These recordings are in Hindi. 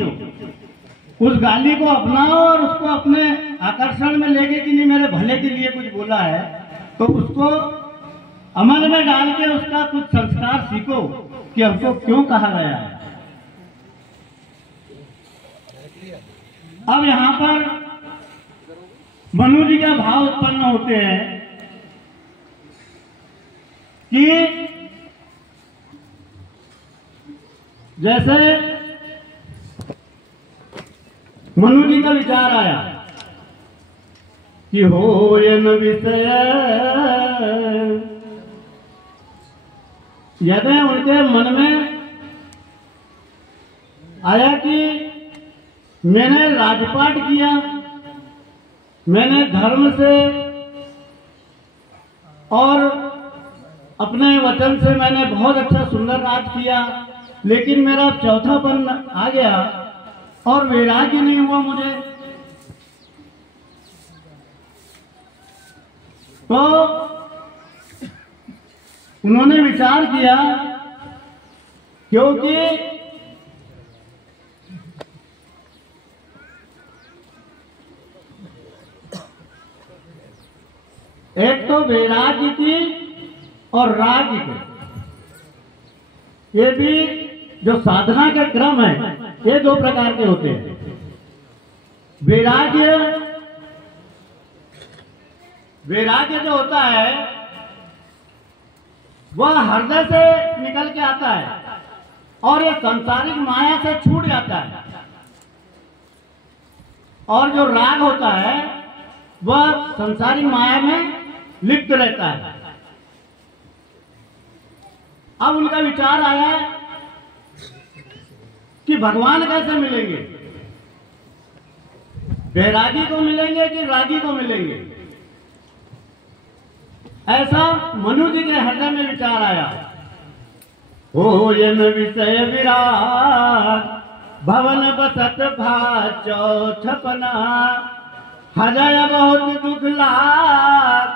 खींचो, उस गाली को अपनाओ और उसको अपने आकर्षण में लेके कि नहीं मेरे भले के लिए कुछ बोला है, तो उसको अमल में डाल के उसका कुछ संस्कार सीखो कि हमको क्यों कहा गया है। अब यहाँ पर मनु जी का भाव उत्पन्न होते हैं कि जैसे मनु जी का विचार आया कि हो यन विषय, यदि उनके मन में आया कि मैंने राजपाट किया, मैंने धर्म से और अपने वचन से मैंने बहुत अच्छा सुंदर राज किया, लेकिन मेरा चौथापन आ गया और वैराग्य नहीं हुआ मुझे, तो उन्होंने विचार किया क्योंकि एक तो वैराग्य की और राग की, ये भी जो साधना का क्रम है ये दो प्रकार के होते हैं। वैराग्य जो होता है वह हृदय से निकल के आता है और ये सांसारिक माया से छूट जाता है, और जो राग होता है वह सांसारिक माया में लिप्त रहता है। अब उनका विचार आया कि भगवान कैसे मिलेंगे, वैरागी को मिलेंगे कि रागी को मिलेंगे, ऐसा मनु जी के हृदय में विचार आया। हो यन विषय विराट, भवन बसत भाचो छपना, हृदय बहुत दुख लाग,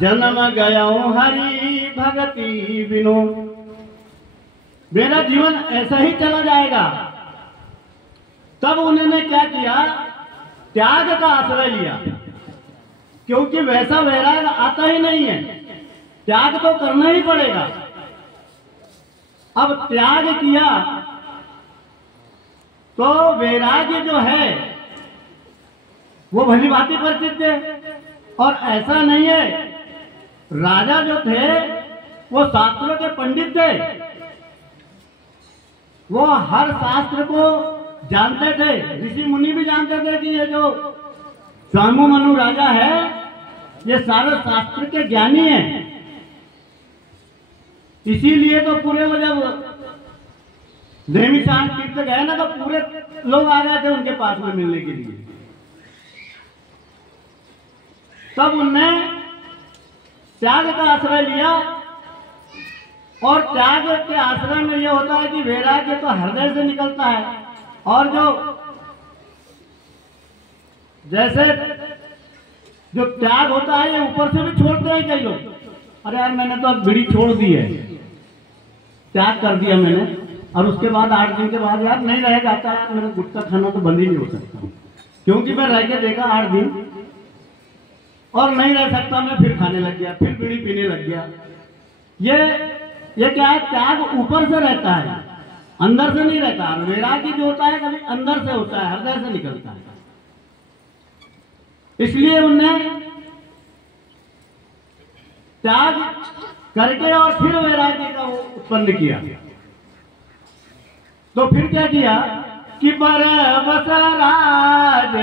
जन्म गयो हरि भगति बिनु। मेरा जीवन ऐसा ही चला जाएगा। तब उन्होंने क्या किया, त्याग का आश्रय लिया, क्योंकि वैसा वैराग आता ही नहीं है, त्याग तो करना ही पड़ेगा। अब त्याग किया तो वैराग्य जो है वो भली भांति परिचित है, और ऐसा नहीं है, राजा जो थे वो शास्त्रों के पंडित थे, वो हर शास्त्र को जानते थे, ऋषि मुनि भी जानते थे कि ये जो स्वामी मनु राजा है ये सारे शास्त्र के ज्ञानी है। इसीलिए तो पूरे वो जब नेमिषारण्य तीर्थ गए ना तो पूरे लोग आ गए थे उनके पास में मिलने के लिए। तब उनने त्याग का आश्रय लिया, और त्याग के आश्रय में यह होता है कि वैराग्य तो हृदय से निकलता है, और जो जैसे जो त्याग होता है ये ऊपर से भी छोड़ते हैं कई लोग। अरे यार मैंने तो अब बीड़ी छोड़ दी है, त्याग कर दिया मैंने, और उसके बाद 8 दिन के बाद यार नहीं रह जाता है, मेरा गुटखा खाना तो बंद ही नहीं हो सकता, क्योंकि मैं रह के देखा 8 दिन और नहीं रह सकता, मैं फिर खाने लग गया, फिर बीड़ी पीने लग गया। ये क्या है, त्याग ऊपर से रहता है, अंदर से नहीं रहता। वैराग्य जो होता है कभी अंदर से होता है, हृदय से निकलता है। इसलिए उनने त्याग करके और फिर वैराग्य का उत्पन्न किया। तो फिर क्या किया कि बरबस राज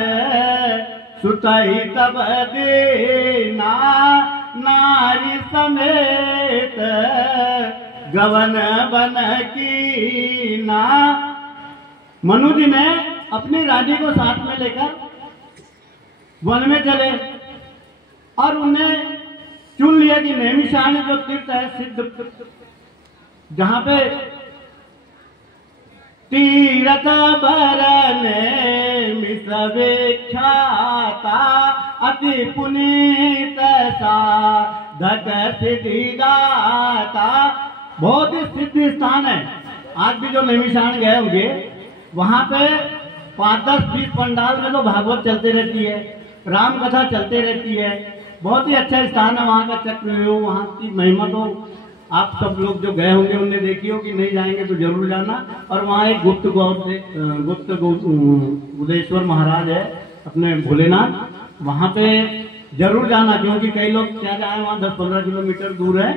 सुतई तब देना, नारी समेत गवन बन की ना। मनु जी ने अपनी रानी को साथ में लेकर वन में चले, और उन्हें चुन लिया कि नेमिषारण्य जो तीर्थ है सिद्ध, जहां पे तीरथ बरन मिसवेख्याता अति पुनीत साधक सिद्धिदाता। बहुत ही सिद्ध स्थान है। आज भी जो नेमिषारण्य गए होंगे वहां पे 5-10-20 पंडाल में तो भागवत चलते रहती है, राम कथा चलते रहती है। बहुत ही अच्छा स्थान है वहाँ का। चक्रव्यूह, वहाँ की महिमा तो आप सब लोग जो गए होंगे उनने देखी हो, कि नहीं जाएंगे तो जरूर जाना। और वहाँ एक गुप्त गुदेश्वर महाराज है अपने भोलेनाथ, वहाँ पे जरूर जाना, क्योंकि कई लोग क्या जाए वहाँ 10-15 किलोमीटर दूर है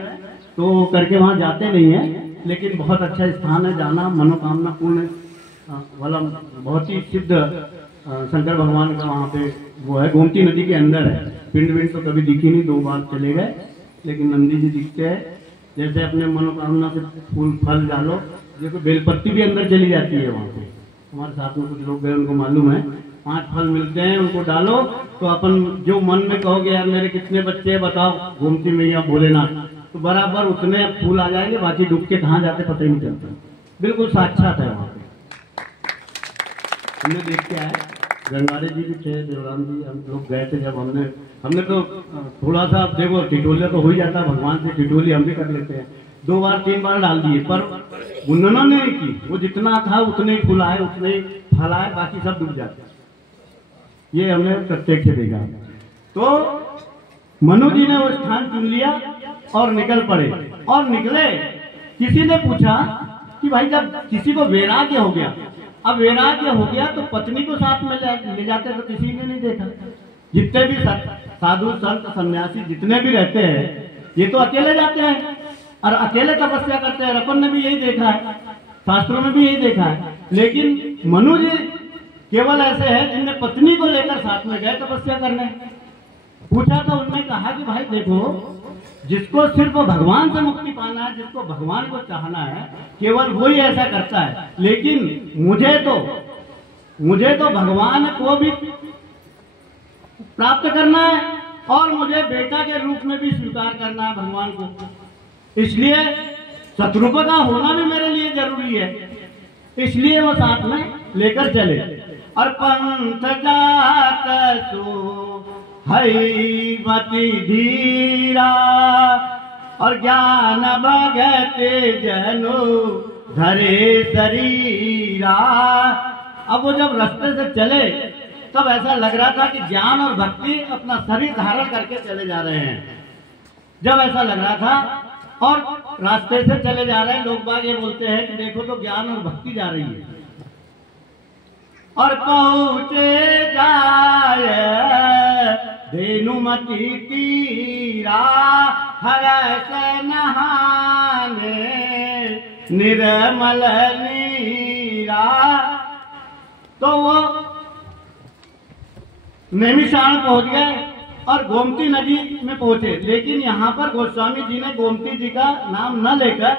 तो करके वहाँ जाते नहीं है। लेकिन बहुत अच्छा स्थान है, जाना मनोकामना पूर्ण वाला, बहुत ही सिद्ध शंकर भगवान का वहाँ पे वो है। गोमती नदी के अंदर है। पिंड विंड तो कभी दिखी नहीं, 2 बार चले गए, लेकिन नंदी जी दिखते हैं। जैसे अपने मनोकामना से फूल फल डालो, देखो बेलपत्ती भी अंदर चली जाती है वहाँ पे। हमारे साथ में कुछ लोग गए, उनको मालूम है, 5 फल मिलते हैं, उनको डालो तो अपन जो मन में कहोगे यार मेरे कितने बच्चे हैं बताओ गोमती मैया भोलेनाथ, तो बराबर उतने फूल आ जाएंगे। बाकी डूब के कहाँ जाते पता ही नहीं चलता। बिल्कुल साक्षात है वहाँ पे। हमने देख के आए, गंगारे जी भी थे, देवराम जी, हम लोग गए थे जब हमने तो थोड़ा सा, देखो टिटोलिया तो हो ही जाता है, भगवान से टिटोली हम भी कर लेते हैं, 2 बार 3 बार डाल दिए, पर उन्होंने नहीं की। वो जितना था उतने ही फूल आए, उतने ही फल आए, बाकी सब डूब जाते। ये हमने प्रत्यक्ष देखा। तो मनु जी ने वो स्थान चुन लिया और निकल पड़े। और निकले, किसी ने पूछा कि भाई जब किसी को वैराग्य हो गया, अब वैराग्य हो गया तो पत्नी को साथ में ले जाते, तो किसी ने नहीं देखा। जितने भी साधु संत सन्यासी जितने भी रहते हैं, ये तो अकेले जाते हैं और अकेले तपस्या करते हैं। अपन ने भी यही देखा है, शास्त्रों में भी यही देखा है। लेकिन मनु जी केवल ऐसे हैं जिनने पत्नी को लेकर साथ में गए तपस्या करने। पूछा तो उन्होंने कहा कि भाई देखो, जिसको सिर्फ भगवान से मुक्ति पाना है, जिसको भगवान को चाहना है, केवल वही ऐसा करता है। लेकिन मुझे तो भगवान को भी प्राप्त करना है और मुझे बेटा के रूप में भी स्वीकार करना है भगवान को। इसलिए शत्रुप का होना भी मेरे लिए जरूरी है। इसलिए वो साथ में लेकर चले। और पंथ जात सो हई मति धीरा, और ज्ञान भगते जनो धरे शरीरा। अब वो जब रास्ते से चले तब ऐसा लग रहा था कि ज्ञान और भक्ति अपना शरीर धारण करके चले जा रहे हैं। जब ऐसा लग रहा था और रास्ते से चले जा रहे हैं, लोग बाग ये बोलते हैं कि देखो तो ज्ञान और भक्ति जा रही है। और पहुंचे जाए धेनुमती तीरा, हर से नहाने निर्मल नीरा। तो वो नैमिषारण पहुंच गए और गोमती नदी में पहुंचे। लेकिन यहाँ पर गोस्वामी जी ने गोमती जी का नाम न लेकर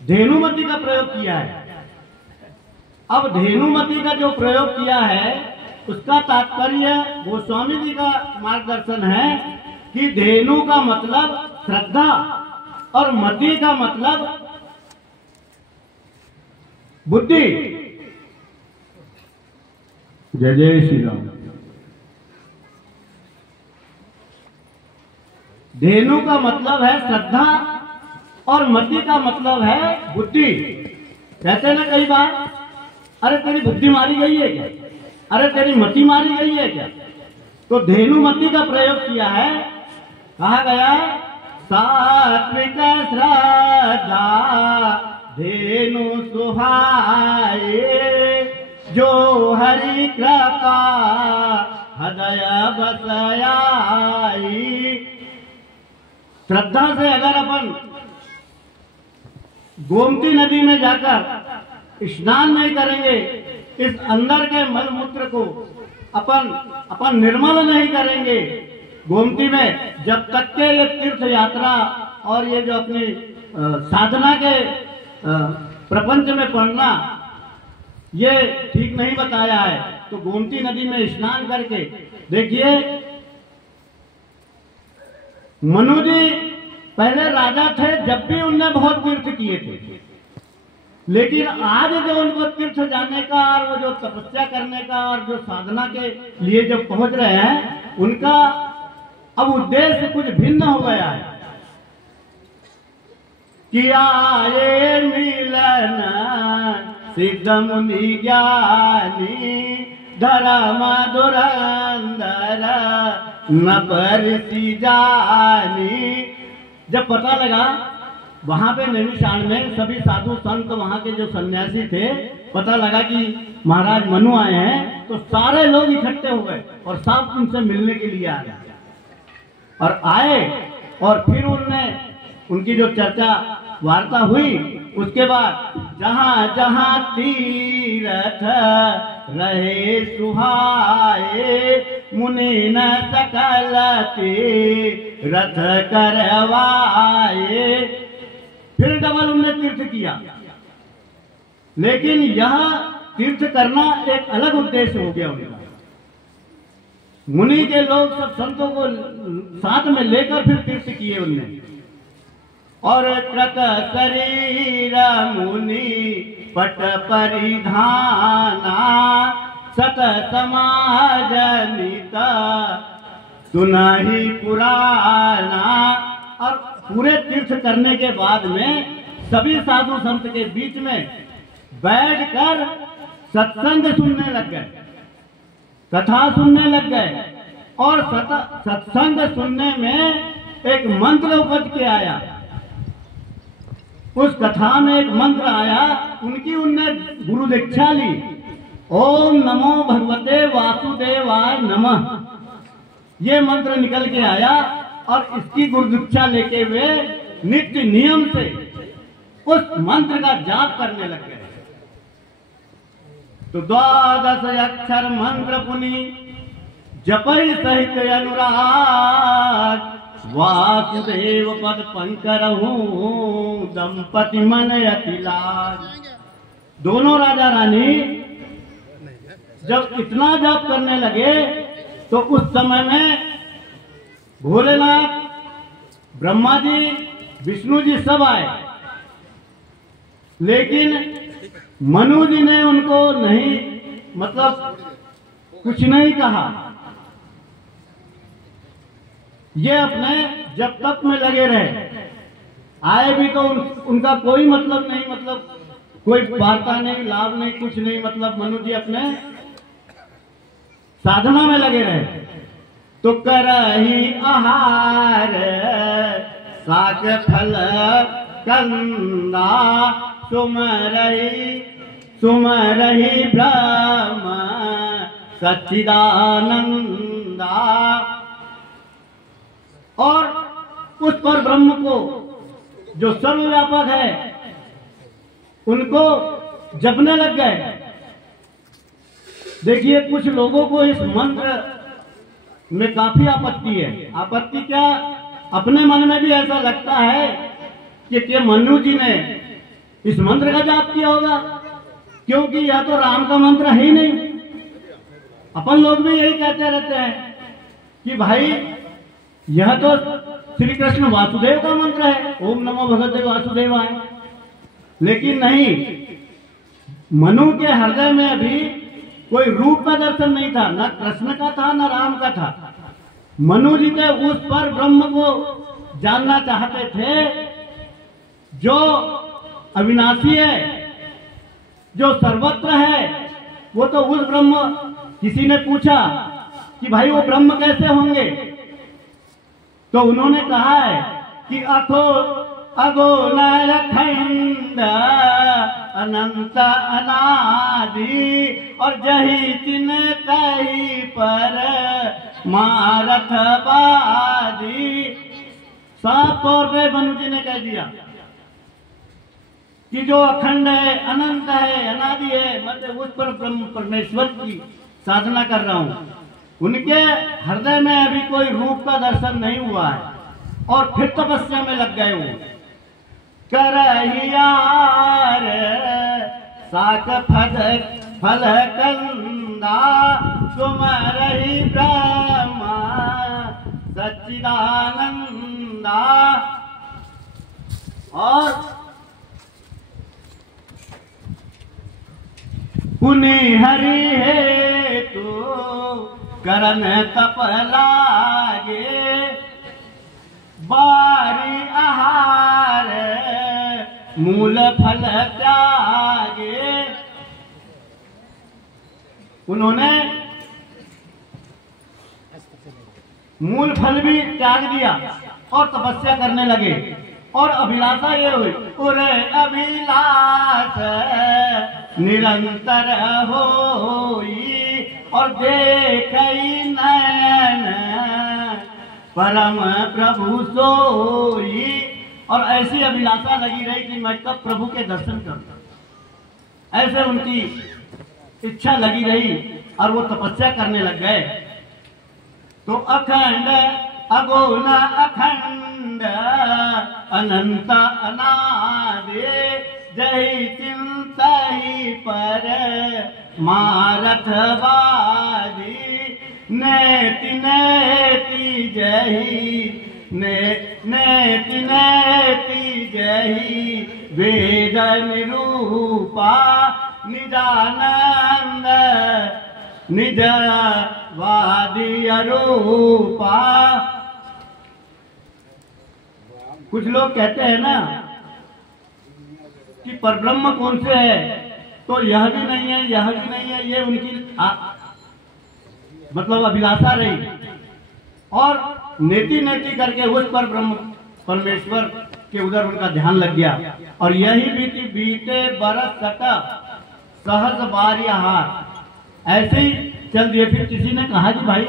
धेनुमती का प्रयोग किया है। अब धेनुमती का जो प्रयोग किया है उसका तात्पर्य गोस्वामी जी का मार्गदर्शन है कि धेनु का मतलब श्रद्धा और मति का मतलब बुद्धि। जय जय श्री राम। धेनु का मतलब है श्रद्धा और मति का मतलब है बुद्धि। कहते हैं ना कई बार, अरे तेरी बुद्धि मारी गई है क्या, अरे तेरी मति मारी गई है क्या। तो धेनुमति का प्रयोग किया है। कहा गया है सात्विक श्रद्धा धेनु सुहाए, जो हरि कृपा हृदय बसयाई। श्रद्धा से अगर अपन गोमती नदी में जाकर स्नान नहीं करेंगे, इस अंदर के मल मूत्र को अपन निर्मल नहीं करेंगे गोमती में, जब तक के ये तीर्थ यात्रा और ये जो अपनी साधना के प्रपंच में पढ़ना ये ठीक नहीं बताया है। तो गोमती नदी में स्नान करके देखिए, मनु जी पहले राजा थे, जब भी उनने बहुत तीर्थ किए थे, लेकिन आज जो उनको तीर्थ जाने का और वो जो तपस्या करने का और जो साधना के लिए जो पहुंच रहे हैं, उनका अब उद्देश्य कुछ भिन्न हो गया है। कि आए मिलन सिद्ध मुनि ज्ञानी धर्म धुरंधर न परसी जानी। जब पता लगा वहां पे नैमिषारण्य में सभी साधु संत वहां के जो सन्यासी थे, पता लगा कि महाराज मनु आए हैं, तो सारे लोग इकट्ठे हो गए और सब उनसे मिलने के लिए आ गए और आए। और फिर उनने उनकी जो चर्चा वार्ता हुई, उसके बाद जहां जहां तीरथ रहे सुहाए मुनि न सकल तीरथ करवाए। फिर डबल उनने तीर्थ किया, लेकिन यह तीर्थ करना एक अलग उद्देश्य हो गया उनका। मुनि के लोग सब संतों को साथ में लेकर फिर तीर्थ किए उनने। और कृत शरीर मुनि पट परिधाना सत समाज नीता सुनाही पुराना। और पूरे तीर्थ करने के बाद में सभी साधु संत के बीच में बैठकर सत्संग सुनने लग गए, कथा सुनने लग गए। और सत्संग सुनने में एक मंत्र उपज के आया, उस कथा में एक मंत्र आया, उनने गुरु दीक्षा ली। ओम नमो भगवते वासुदेवाय नमः, ये मंत्र निकल के आया और इसकी गुरु दीक्षा लेके वे नित्य नियम से उस मंत्र का जाप करने लग गए। तो 12 अक्षर मंत्र पुनि जपई सहित अनुराग वासुदेव पद पंकरहु दंपति मन अति लाज। दोनों राजा रानी जब इतना जाप करने लगे तो उस समय में भोलेनाथ, ब्रह्मा जी, विष्णु जी सब आए, लेकिन मनु जी ने उनको नहीं, मतलब कुछ नहीं कहा। ये अपने जब तक में लगे रहे। आए भी तो उनका कोई मतलब नहीं, मतलब कोई वार्ता नहीं, लाभ नहीं, कुछ नहीं, मतलब मनु जी अपने साधना में लगे रहे। तो करही आहार साग फल कंदा सुमरही ब्रह्म सच्चिदानंदा। और उस पर ब्रह्म को जो सर्वव्यापक है उनको जपने लग गए। देखिए, कुछ लोगों को इस मंत्र में काफी आपत्ति है। आपत्ति क्या, अपने मन में भी ऐसा लगता है कि मनु जी ने इस मंत्र का जाप किया होगा, क्योंकि यह तो राम का मंत्र है ही नहीं। अपन लोग भी यही कहते रहते हैं कि भाई यह तो श्री कृष्ण वासुदेव का मंत्र है, ओम नमो भगवते वासुदेवाय। लेकिन नहीं, मनु के हृदय में अभी कोई रूप का दर्शन नहीं था, न कृष्ण का था न राम का था। मनु जी ने उस पर ब्रह्म को जानना चाहते थे जो अविनाशी है, जो सर्वत्र है। वो तो उस ब्रह्म, किसी ने पूछा कि भाई वो ब्रह्म कैसे होंगे, तो उन्होंने कहा है कि अथो अगो नखंड अनंत अनादि और जही चिन तही पर मारथ बादी। साफ तौर पे मनु जी ने कह दिया कि जो अखंड है, अनंत है, अनादि है, मतलब उस पर ब्रह्म परमेश्वर की साधना कर रहा हूं। उनके हृदय में अभी कोई रूप का दर्शन नहीं हुआ है और फिर तपस्या में लग गए वो। करहियार साक फल कंदा सुमरहि ब्रह्मा सच्चिदानंदा। और पुनि हरि है तो करन तप लागे बारी आहार मूल फल त्यागे। उन्होंने मूल फल भी त्याग दिया और तपस्या करने लगे। और अभिलाषा ये हुई, उरे अभिलाष निरंतर होई और देखई नयन परम प्रभु सोई। और ऐसी अभिलाषा लगी रही कि मैं कब प्रभु के दर्शन करूं, ऐसे उनकी इच्छा लगी रही और वो तपस्या करने लग गए। तो अखंड अगुण अखंड अनंत अनादि जय चिंता ही पर मारथ बाजी नेति नेति जही नेति नेति जही वेद निरूपा निजानंद निज वादी अरूपा। कुछ लोग कहते हैं ना कि परब्रह्म कौन से है, तो यह भी नहीं है यह भी नहीं है, ये उनकी मतलब अभिलाषा रही। और नेति नेति करके उस पर ब्रह्म परमेश्वर के उधर उनका ध्यान लग गया। और यही बीते बरस सटा सहज बारियाहार, ऐसे ही चल दिए। फिर किसी ने कहा कि भाई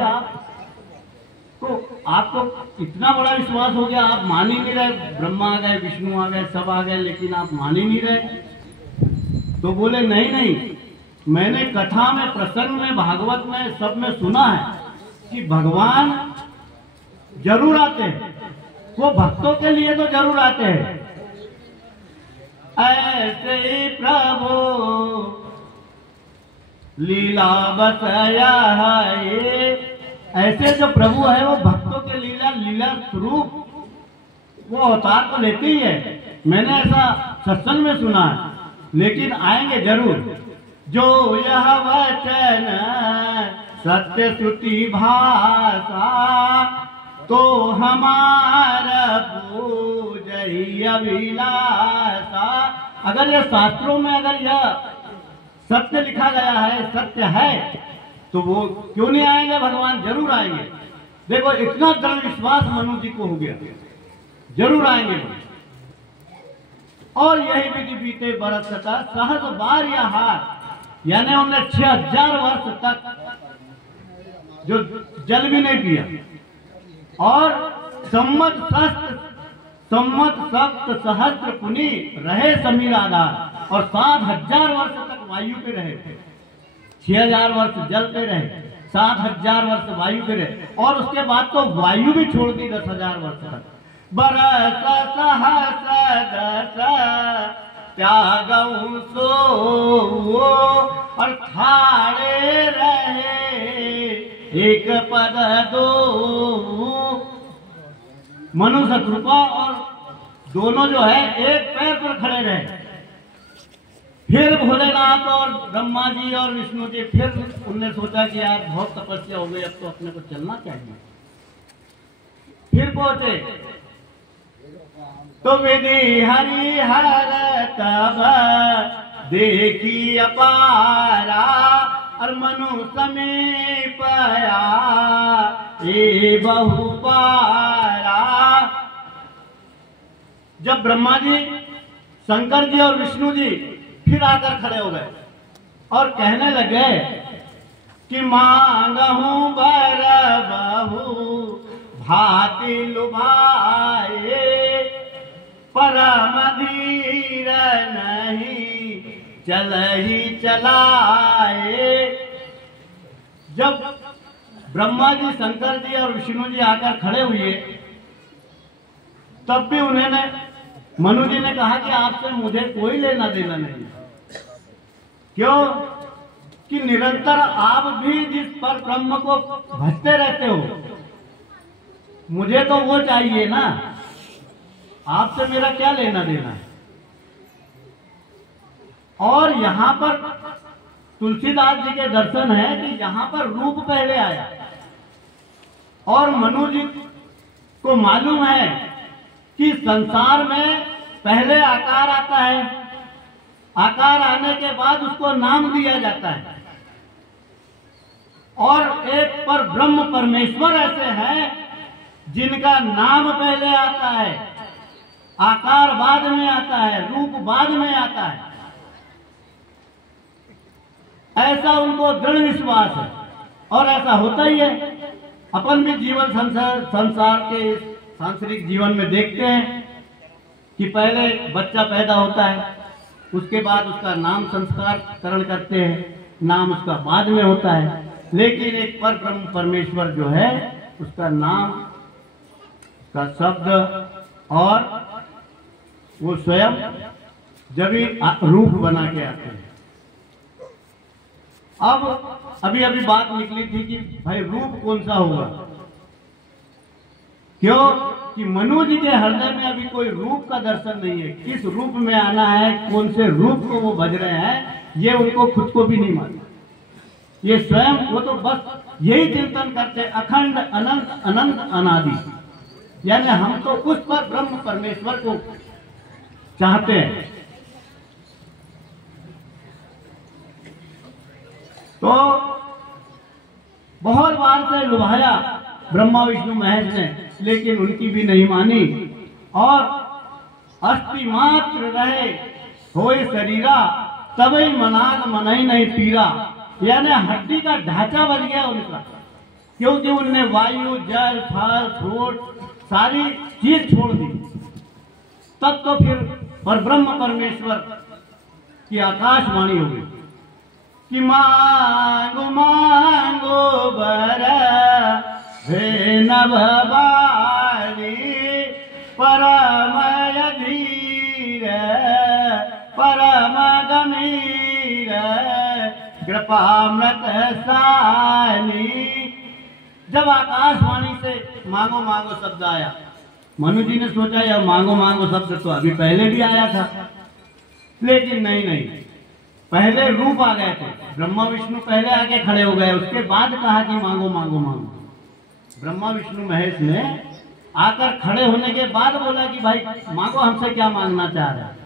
आपको इतना बड़ा विश्वास हो गया, आप मान ही नहीं रहे, ब्रह्मा आ गए विष्णु आ गए सब आ गए लेकिन आप मान ही नहीं रहे। तो बोले नहीं नहीं, मैंने कथा में प्रसंग में भागवत में सब में सुना है कि भगवान जरूर आते हैं, वो भक्तों के लिए तो जरूर आते हैं। ऐसे ही प्रभु लीला बसाया है, ऐसे जो प्रभु है वो भक्तों के लीला स्वरूप वो अवतार तो लेते ही है। मैंने ऐसा सत्संग में सुना है, लेकिन आएंगे जरूर। जो यह वचन सत्य श्रुति भाषा तो हमारा पूजय अभिलाषा। अगर यह शास्त्रों में अगर यह सत्य लिखा गया है, सत्य है, तो वो क्यों नहीं आएंगे, भगवान जरूर आएंगे। देखो इतना दृढ़ विश्वास मनु जी को हो गया, जरूर आएंगे। और यही विधि बीते बरस का सहज बार या हार, यानी उन्होंने 6000 वर्ष तक जो जल भी नहीं पिया। और सम्मत सप्त सहस्त्र पुनि रहे समीर आधार, और 7000 वर्ष तक वायु पे रहे। 6000 वर्ष जल पे रहे, 7000 वर्ष वायु पे रहे, और उसके बाद तो वायु भी छोड़ दी 10,000 वर्ष तक। बरस सहस दस त्यागऊ सो और खाड़े रहे एक पद दो। मनु शत्रुपा और दोनों जो है एक पैर पर खड़े रहे। फिर भोलेनाथ और ब्रह्मा जी और विष्णु जी फिर उनने सोचा कि यार बहुत तपस्या हो गई, अब तो अपने को चलना चाहिए। फिर पहुंचे तो विधि हरिहर तब देखी अपारा और मनु समीप आया ए बहुपारा। जब ब्रह्मा जी, शंकर जी और विष्णु जी फिर आकर खड़े हो गए और कहने लगे कि मांगहूं बर बहु भांति लुभाए परम धीर नहीं चल ही चलाए। जब ब्रह्मा जी, शंकर जी और विष्णु जी आकर खड़े हुए तब भी उन्होंने, मनु जी ने कहा कि आपसे मुझे कोई लेना देना नहीं। क्यों कि निरंतर आप भी जिस पर ब्रह्म को भजते रहते हो, मुझे तो वो चाहिए ना, आपसे मेरा क्या लेना देना है। और यहाँ पर तुलसीदास जी के दर्शन है कि यहाँ पर रूप पहले आया, और मनु जी को मालूम है कि संसार में पहले आकार आता है, आकार आने के बाद उसको नाम दिया जाता है। और एक पर ब्रह्म परमेश्वर ऐसे हैं जिनका नाम पहले आता है, आकार बाद में आता है, रूप बाद में आता है। ऐसा उनको दृढ़ विश्वास है और ऐसा होता ही है। अपन भी जीवन संसार के सांसारिक जीवन में देखते हैं कि पहले बच्चा पैदा होता है, उसके बाद उसका नाम संस्कार करण करते हैं, नाम उसका बाद में होता है। लेकिन एक पर ब्रह्म परमेश्वर जो है, उसका नाम, उसका शब्द और वो स्वयं जब ही रूप बना के आते हैं। अब अभी अभी बात निकली थी कि भाई रूप कौन सा होगा, क्यों कि मनु जी के हृदय में अभी कोई रूप का दर्शन नहीं है। किस रूप में आना है, कौन से रूप को वो भज रहे हैं, ये उनको खुद को भी नहीं मालूम। ये स्वयं वो तो बस यही चिंतन करते अखंड अनंत अनंत अनादि, यानी हम तो उस पर ब्रह्म परमेश्वर को चाहते हैं। तो बहुत बार से लुभाया ब्रह्मा विष्णु महेश ने, लेकिन उनकी भी नहीं मानी। और अस्थि मात्र रहे होए शरीरा, तबई मनाग मनई नहीं पीरा, यानी हड्डी का ढांचा बन गया उनका, क्योंकि उनने वायु जल फल फ्रूट सारी चीज छोड़ दी। तब तो फिर पर ब्रह्म परमेश्वर की आकाशवाणी हो गई कि मांगो मांगो बर हे नभ बारी, परम अधीर परम गंभीर कृपामृत सानी। जब आकाशवाणी से मांगो मांगो शब्द आया, मनु जी ने सोचा यह मांगो मांगो शब्द तो अभी पहले भी आया था, लेकिन नहीं, पहले रूप आ गए थे। ब्रह्मा विष्णु पहले आके खड़े हो गए, उसके बाद कहा कि मांगो मांगो मांगो। ब्रह्मा विष्णु महेश ने आकर खड़े होने के बाद बोला कि भाई मांगो, हमसे क्या मांगना चाह रहे हैं।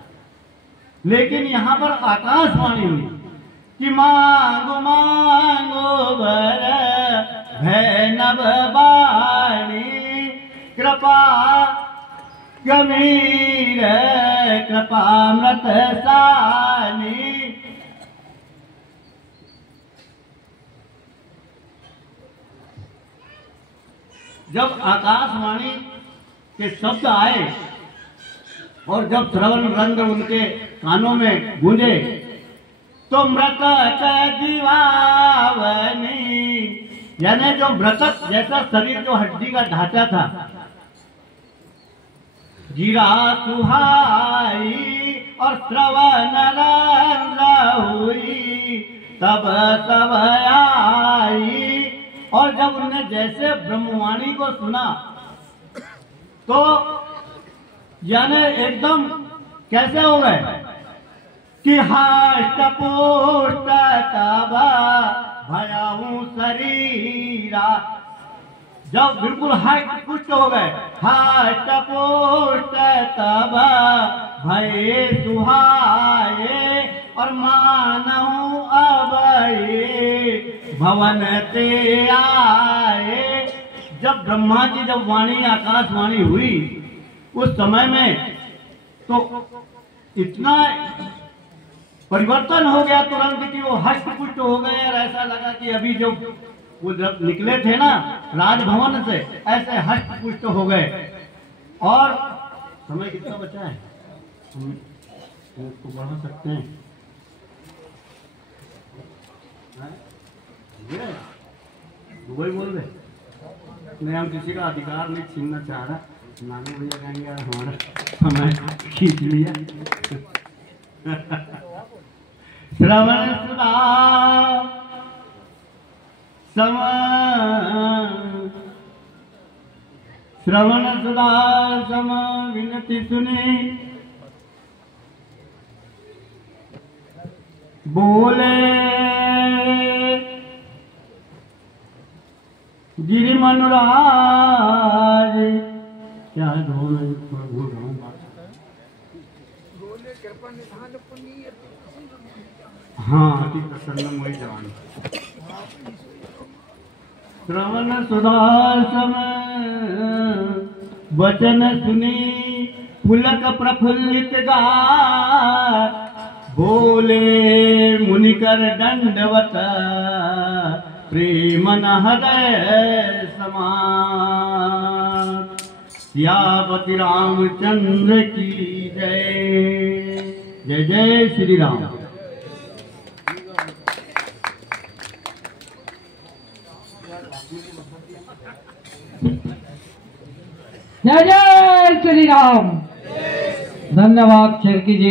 लेकिन यहाँ पर आकाशवाणी हुई कि मांगो मांगो वर है नभ बाणी, कृपा गंभीर कृपामृत सानी। जब आकाशवाणी के शब्द आए और जब श्रवण रंग उनके कानों में गूंजे, तो मृतक जीवावनी, यानी जो मृतक जैसा शरीर, जो हड्डी का ढांचा था, जीरा सुहाई और श्रवण रंग हुई, तब तब आई। और जब उन्होंने जैसे ब्रह्मवाणी को सुना, तो यानी एकदम कैसे हो गए कि हाष्ट पुष्ट तब भयाऊ शरीरा। जब बिल्कुल हाष्ट पुष्ट हो गए, हाष्ट पुष्ट तब भय सुहाए, और मानऊ अब भवन ते आए। जब ब्रह्मा जी जब वाणी आकाशवाणी हुई उस समय में, तो इतना परिवर्तन हो गया तुरंत कि वो हष्ट पुष्ट हो गए। और ऐसा लगा कि अभी जो वो जब निकले थे ना राजभवन से, ऐसे हष्ट पुष्ट हो गए। और समय कितना बचा है, हम इसको बढ़ा सकते हैं? दुबई बोल रहे नहीं, हम किसी का अधिकार नहीं छीनना चाह रहा। नानी भैया कहेंगे यार हमारा समय खींच लिया। श्रवण सुधा श्रवण सुधा सम विनती सुने, बोले गिरि मनुराज। क्या है भूल रहा हूँ बात। हाँ अति प्रसन्न वही जवान। श्रवण सुधासम वचन सुनी पुलक प्रफुल्लित गाय, बोले मुनिकर दंडवत प्रेमन हृदय समान। सियापति रामचंद्र की जय। जय जय श्री राम। जय जय श्री राम। धन्यवाद शेरकी जी।